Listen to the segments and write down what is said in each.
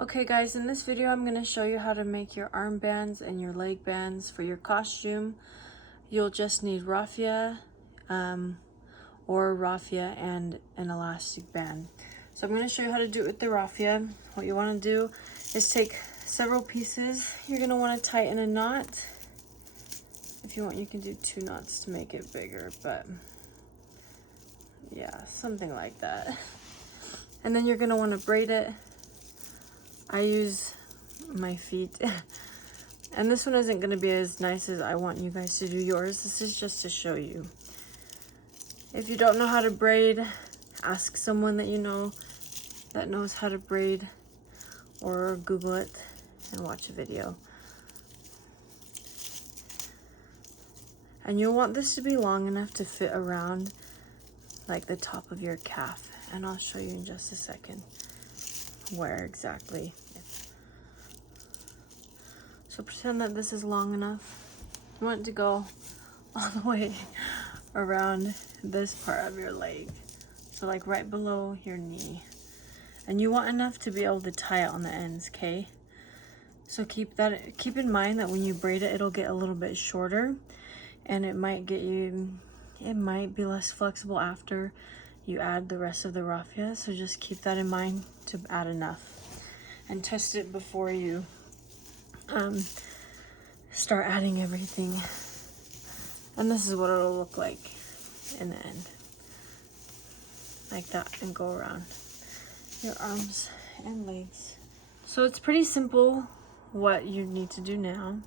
Okay guys, in this video I'm going to show you how to make your armbands and your leg bands for your costume. You'll just need raffia or raffia and an elastic band. So I'm going to show you how to do it with the raffia. What you want to do is take several pieces. You're going to want to tighten a knot. If you want, you can do 2 knots to make it bigger, but yeah, something like that. And then you're going to want to braid it. I use my feet and this one isn't going to be as nice as I want you guys to do yours. This is just to show you. If you don't know how to braid, ask someone that you know that knows how to braid, or Google it and watch a video. And you'll want this to be long enough to fit around like the top of your calf, and I'll show you in just a second where exactly. So pretend that this is long enough. You want it to go all the way around this part of your leg, so like right below your knee, and you want enough to be able to tie it on the ends. Okay, so keep in mind that when you braid it, it'll get a little bit shorter, and it might be less flexible after you add the rest of the raffia. So just keep that in mind to add enough, and test it before you start adding everything. And this is what it'll look like in the end, like that, and go around your arms and legs. So it's pretty simple what you need to do now.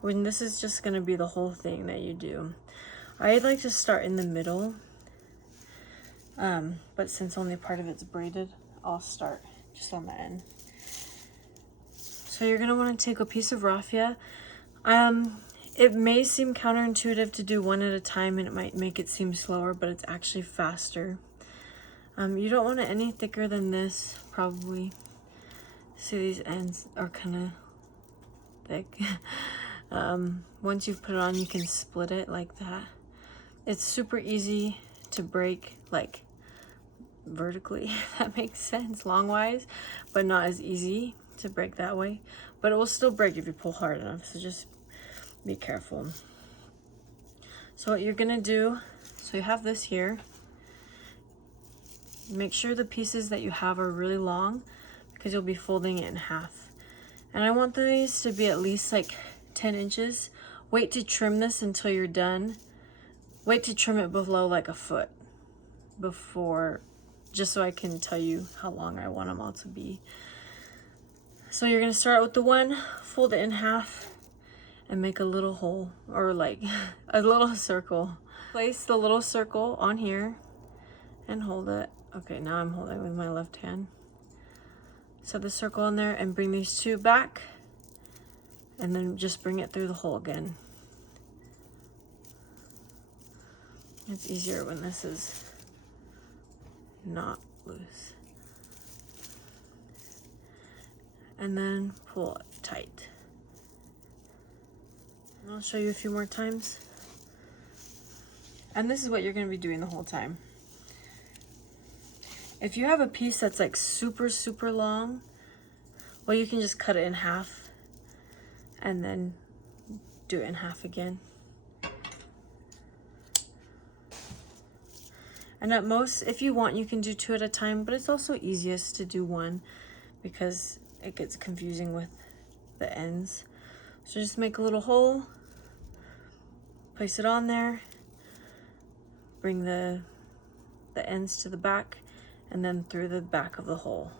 When this is just going to be the whole thing that you do, I like to start in the middle, but since only part of it's braided, I'll start just on the end. So you're going to want to take a piece of raffia. It may seem counterintuitive to do one at a time, and it might make it seem slower, but it's actually faster. You don't want it any thicker than this, probably. See, these ends are kind of thick. Once you've put it on, you can split it like that. It's super easy to break, like vertically, if that makes sense, longwise, but not as easy to break that way. But it will still break if you pull hard enough, so just be careful. So what you're gonna do, so you have this here, make sure the pieces that you have are really long, because you'll be folding it in half. And I want these to be at least like 10 inches. Wait to trim this until you're done. Wait to trim it below like a foot before, just so I can tell you how long I want them all to be. So you're gonna start with the one, fold it in half, and make a little hole, or like a little circle. Place the little circle on here and hold it. Okay, now I'm holding it with my left hand. Set the circle on there and bring these 2 back, and then just bring it through the hole again. It's easier when this is not loose. And then pull it tight. And I'll show you a few more times. And this is what you're going to be doing the whole time. If you have a piece that's like super long, well, you can just cut it in half and then do it in half again. And at most, if you want, you can do 2 at a time, but it's also easiest to do 1 because it gets confusing with the ends. So just make a little hole, place it on there, bring the ends to the back, and then through the back of the hole.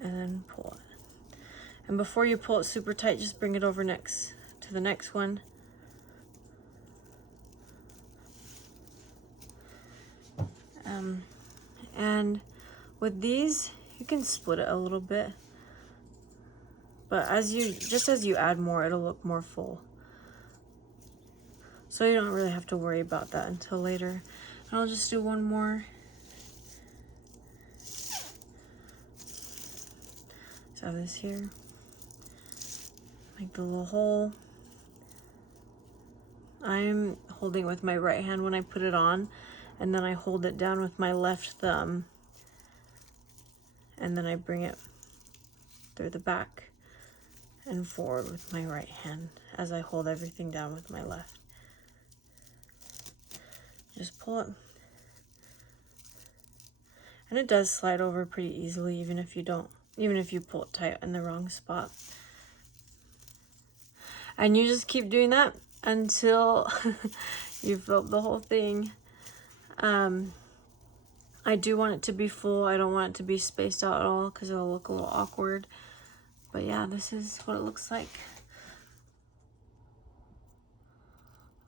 And then pull it. And before you pull it super tight, just bring it over next to the next one. And with these, you can split it a little bit, but just as you add more, it'll look more full. So you don't really have to worry about that until later. And I'll just do one more. So I have this here. Make the little hole. I'm holding with my right hand when I put it on, and then I hold it down with my left thumb and then I bring it through the back and forward with my right hand as I hold everything down with my left. Just pull it. And it does slide over pretty easily even if you pull it tight in the wrong spot. And you just keep doing that until you fill the whole thing. I do want it to be full. I don't want it to be spaced out at all because it'll look a little awkward. But yeah, this is what it looks like.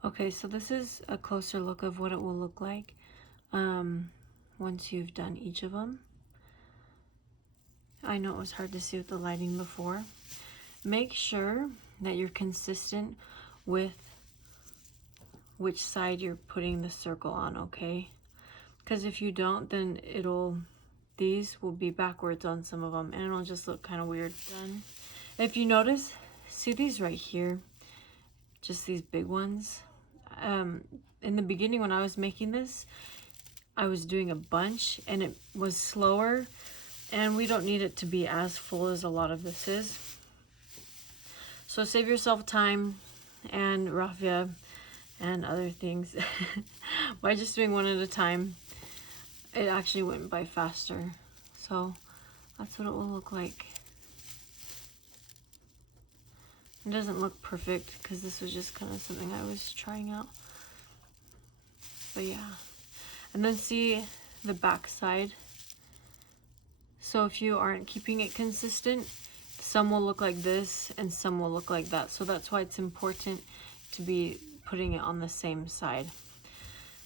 Okay, so this is a closer look of what it will look like once you've done each of them. I know it was hard to see with the lighting before. Make sure that you're consistent with which side you're putting the circle on, okay? Because if you don't, then these will be backwards on some of them and it'll just look kind of weird. Then, if you notice, see these right here, just these big ones. In the beginning when I was making this, I was doing a bunch and it was slower, and we don't need it to be as full as a lot of this is. So save yourself time and raffia and other things by just doing one at a time. It actually went by faster. So that's what it will look like. It doesn't look perfect because this was just kind of something I was trying out. But yeah. And then see the back side. So if you aren't keeping it consistent, some will look like this and some will look like that. So that's why it's important to be putting it on the same side.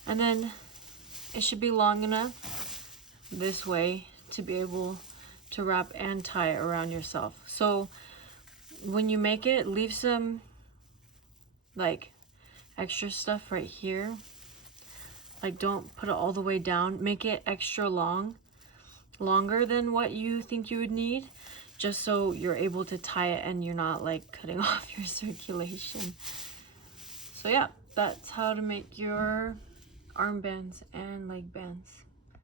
And then it should be long enough this way to be able to wrap and tie it around yourself. So when you make it, leave some like extra stuff right here. Like don't put it all the way down. Make it extra long, longer than what you think you would need, just so you're able to tie it and you're not like cutting off your circulation. So yeah, that's how to make your armbands and leg bands.